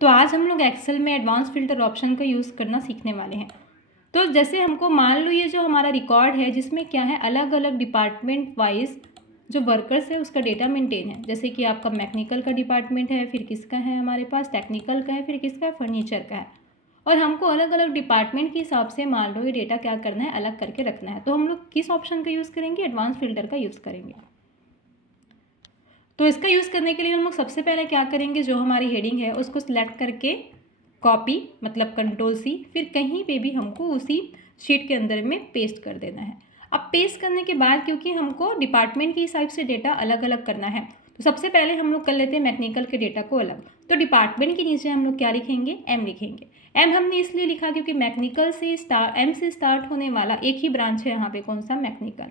तो आज हम लोग एक्सेल में एडवांस फिल्टर ऑप्शन का यूज़ करना सीखने वाले हैं। तो जैसे हमको मान लो ये जो हमारा रिकॉर्ड है जिसमें क्या है, अलग अलग डिपार्टमेंट वाइज जो वर्कर्स है उसका डेटा मेंटेन है। जैसे कि आपका मैकेनिकल का डिपार्टमेंट है, फिर किसका है हमारे पास टेक्निकल का है, फिर किसका है फर्नीचर का है। और हमको अलग अलग डिपार्टमेंट के हिसाब से मान लो ये डेटा क्या करना है, अलग करके रखना है। तो हम लोग किस ऑप्शन का यूज़ करेंगे, एडवांस फिल्टर का यूज़ करेंगे। तो इसका यूज़ करने के लिए हम लोग सबसे पहले क्या करेंगे, जो हमारी हेडिंग है उसको सिलेक्ट करके कॉपी मतलब कंट्रोल सी, फिर कहीं पे भी हमको उसी शीट के अंदर में पेस्ट कर देना है। अब पेस्ट करने के बाद क्योंकि हमको डिपार्टमेंट के हिसाब से डेटा अलग अलग करना है, तो सबसे पहले हम लोग कर लेते हैं मैकेनिकल के डेटा को अलग। तो डिपार्टमेंट के नीचे हम लोग क्या लिखेंगे, एम लिखेंगे। एम हमने इसलिए लिखा क्योंकि मैकेनिकल से एम से स्टार्ट होने वाला एक ही ब्रांच है यहाँ पे, कौन सा, मैकेनिकल।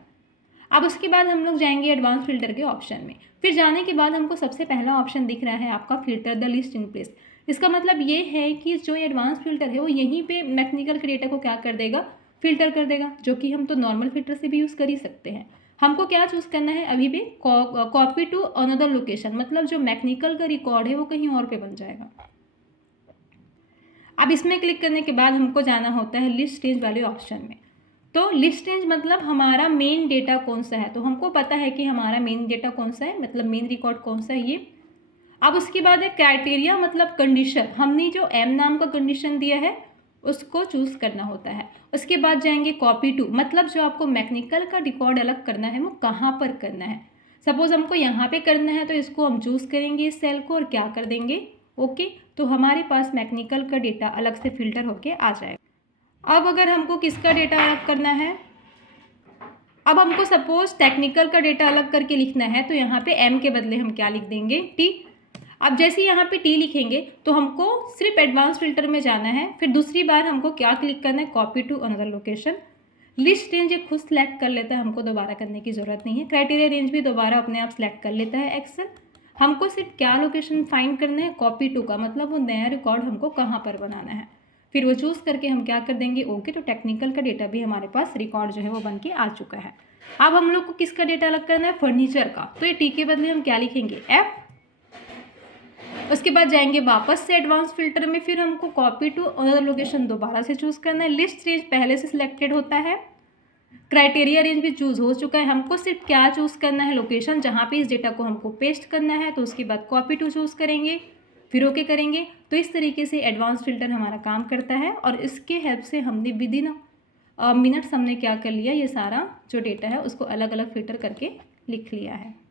अब उसके बाद हम लोग जाएंगे एडवांस फिल्टर के ऑप्शन में। फिर जाने के बाद हमको सबसे पहला ऑप्शन दिख रहा है आपका filter the list in place. इसका मतलब ये है कि जो एडवांस फिल्टर है वो यहीं पे मैकेनिकल के डेटा को क्या कर देगा, फिल्टर कर देगा, जो कि हम तो नॉर्मल फिल्टर से भी यूज़ कर ही सकते हैं। हमको क्या चूज़ करना है अभी भी, कॉपी टू अनदर लोकेशन, मतलब जो मैकेनिकल का रिकॉर्ड है वो कहीं और पे बन जाएगा। अब इसमें क्लिक करने के बाद हमको जाना होता है लिस्ट रेंज वाले ऑप्शन में। तो लिस्ट रेंज मतलब हमारा मेन डेटा कौन सा है, तो हमको पता है कि हमारा मेन डेटा कौन सा है, मतलब मेन रिकॉर्ड कौन सा है ये। अब उसके बाद है क्राइटेरिया मतलब कंडीशन, हमने जो एम नाम का कंडीशन दिया है उसको चूज़ करना होता है। उसके बाद जाएंगे कॉपी टू, मतलब जो आपको मैकेनिकल का रिकॉर्ड अलग करना है वो कहाँ पर करना है। सपोज हमको यहाँ पे करना है तो इसको हम चूज़ करेंगे इस सेल को और क्या कर देंगे, ओके। तो हमारे पास मैकेनिकल का डेटा अलग से फिल्टर होके आ जाएगा। अब अगर हमको किसका डेटा अलग करना है, अब हमको सपोज टेक्निकल का डेटा अलग करके लिखना है, तो यहाँ पे एम के बदले हम क्या लिख देंगे, टी। अब जैसे ही यहाँ पे टी लिखेंगे तो हमको सिर्फ एडवांस फिल्टर में जाना है, फिर दूसरी बार हमको क्या क्लिक करना है, copy to another location. List range ये खुद सेलेक्ट कर लेता है, हमको दोबारा करने की ज़रूरत नहीं है। क्राइटेरिया रेंज भी दोबारा अपने आप सेलेक्ट कर लेता है एक्सेल। हमको सिर्फ क्या लोकेशन फाइंड करना है, कॉपी टू का, मतलब वो नया रिकॉर्ड हमको कहाँ पर बनाना है, फिर वो चूज़ करके हम क्या कर देंगे, ओके। तो टेक्निकल का डेटा भी हमारे पास रिकॉर्ड जो है वो बन के आ चुका है। अब हम लोग को किसका डेटा अलग करना है, फर्नीचर का। तो ये टी के बदले हम क्या लिखेंगे, एफ। उसके बाद जाएंगे वापस से एडवांस फिल्टर में, फिर हमको कॉपी टू अनदर लोकेशन दोबारा से चूज़ करना है। लिस्ट रेंज पहले से सिलेक्टेड होता है, क्राइटेरिया रेंज भी चूज़ हो चुका है, हमको सिर्फ क्या चूज़ करना है, लोकेशन जहाँ पे इस डेटा को हमको पेस्ट करना है। तो उसके बाद कॉपी टू चूज़ करेंगे, फिर ओके करेंगे। तो इस तरीके से एडवांस फिल्टर हमारा काम करता है और इसके हेल्प से हमने विद इन मिनट्स हमने क्या कर लिया, ये सारा जो डेटा है उसको अलग अलग फिल्टर करके लिख लिया है।